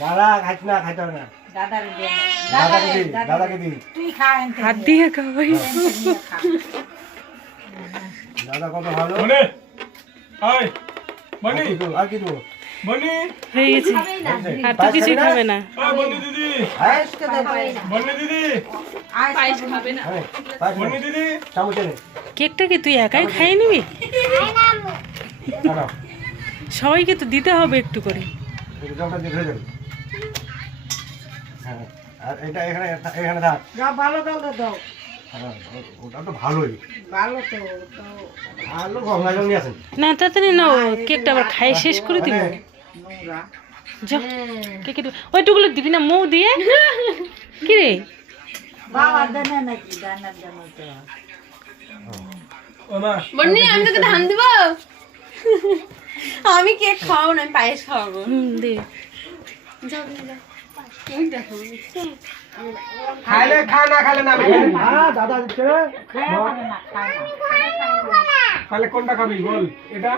দাদা খাইছ না খাইতে হবে না দাদাকে দি হাত দিয়ে খাওয়াই দাদা কত ভালো আর কি দেবো হয়ে গেছে আর তো কিছু খাবে না কেকটা কি তুই একাই খাই নিবি সবাইকে তো দিতে হবে একটু করে আর এটা এখানে এখানে থাক ভালো দাও দাও ওটা তো ভালোই ভালো তো ভালো গঙ্গা জল নিয়ে আসেন না তাড়াতাড়ি নাও কেকটা আবার খাই শেষ করে দিব নোংরা যা কেকে ওইটুকুলো দিবি না মুখ দিয়ে কি রে বাবা দেনে নাকি দানার জন্য তো বন্নি আমি তোকে ধান দিব আমি কেক খাওয়াবো না আমি পায়েস খাওয়াবো দে যাও যাও ওই দেখো খাইলে খা না খাইলে না দাদা দিচ্ছে তাহলে কোনটা খাবি বল এটা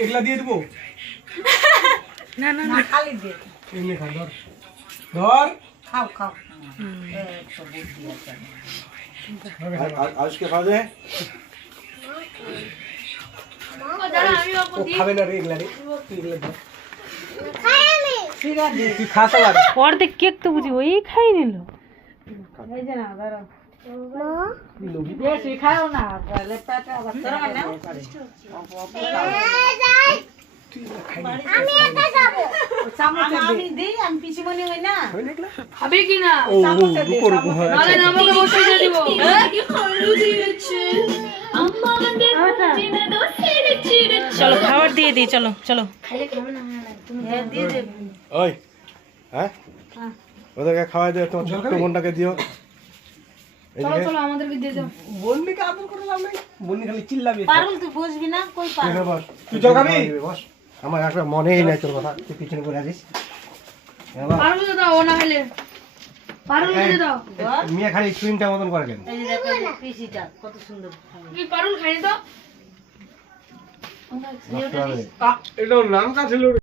এগুলা দিয়ে দেবো না না না খালি দে এমনি খা ধর ধর খাও খাও আজকে খাওয়া যায় দাঁড়া আমি বাবু ও খাবে না রে এগুলা রে এগুলা ধর সিরা দে তুই খাস আবার অর্ধেক কেক তো বুঝি ওই খাই নিল এই যে না ধরো বেশি খাও না তাহলে পেটে আবার তোরা না আমি একা যাব চামচ আমি দেই আমি পিছিমনি হই না খাবে কি না চামচ দে নালে আমাকে বসে দিয়ে দিব কি খালু দিয়েছে আম্মা আমাকে জিনে দো ছিড়ে ছিড়ে চলো খাবার দিয়ে দিই চলো চলো খাইলে খাবে না তুমি দিয়ে দে ওই হ্যাঁ ওদেরকে খাওয়াই দিও তোমার ছোট্ট বোনটাকে দিও চলো চলো আমাদেরকে দিয়ে দাও বন্নিকে আদর করে লাভ নেই বন্নি খালি চিল্লাবি পারুল তুই বসবি না কই পারুল তুই চল খাবি বস আমার একটা মনেই নাই তোর কথা তুই পিছনে পড়ে আছিস পারুল দাও ও না খেলে পারুল দিয়ে দাও মিয়া খালি স্ক্রিনটা মতন করে কেন এই যে দেখো পিসিটা কত সুন্দর কি পারুল খাইনি তো নষ্ট হবে। এটা নাম কা ছিল